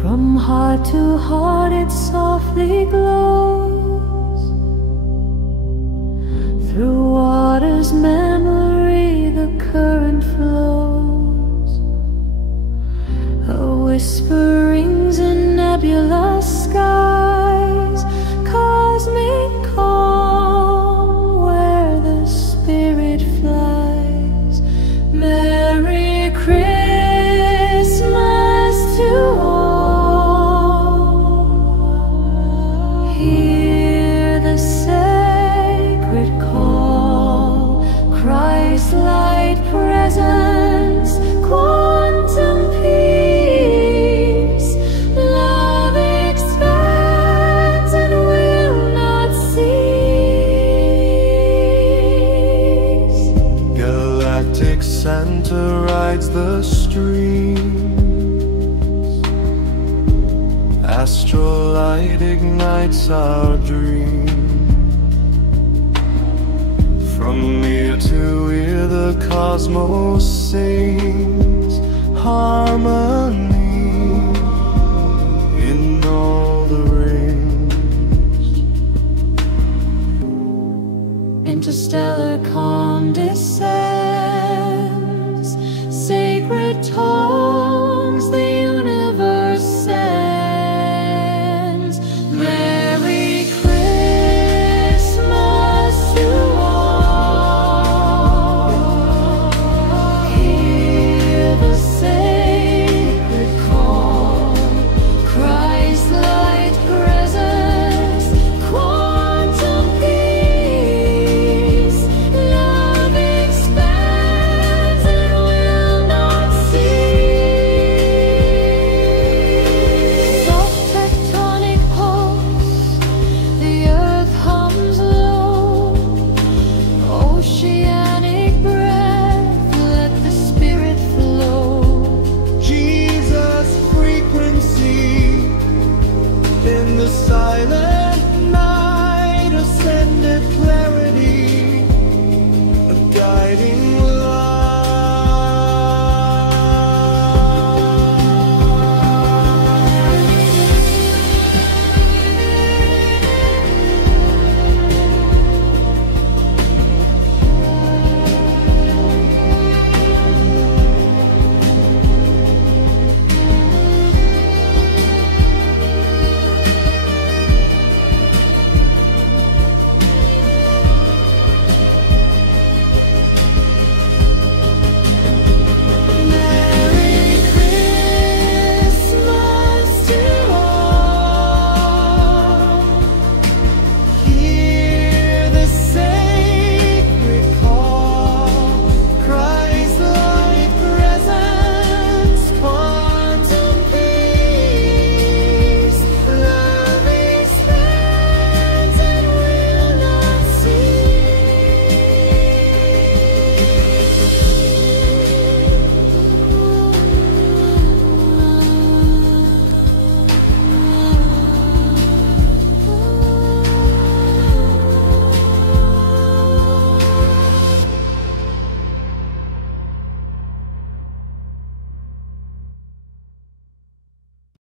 From heart to heart it softly glows. Through water's memory the current flows. A whisper rings in nebulous skies, cosmic calm where the spirit flies. Merry Christmas to all. Hear the sacred call, Christ's light presence, quantum peace. Love expands and will not cease. Galactic Santa rides the streams. Astral light ignites our dream. From ear to ear the cosmos sings harmony.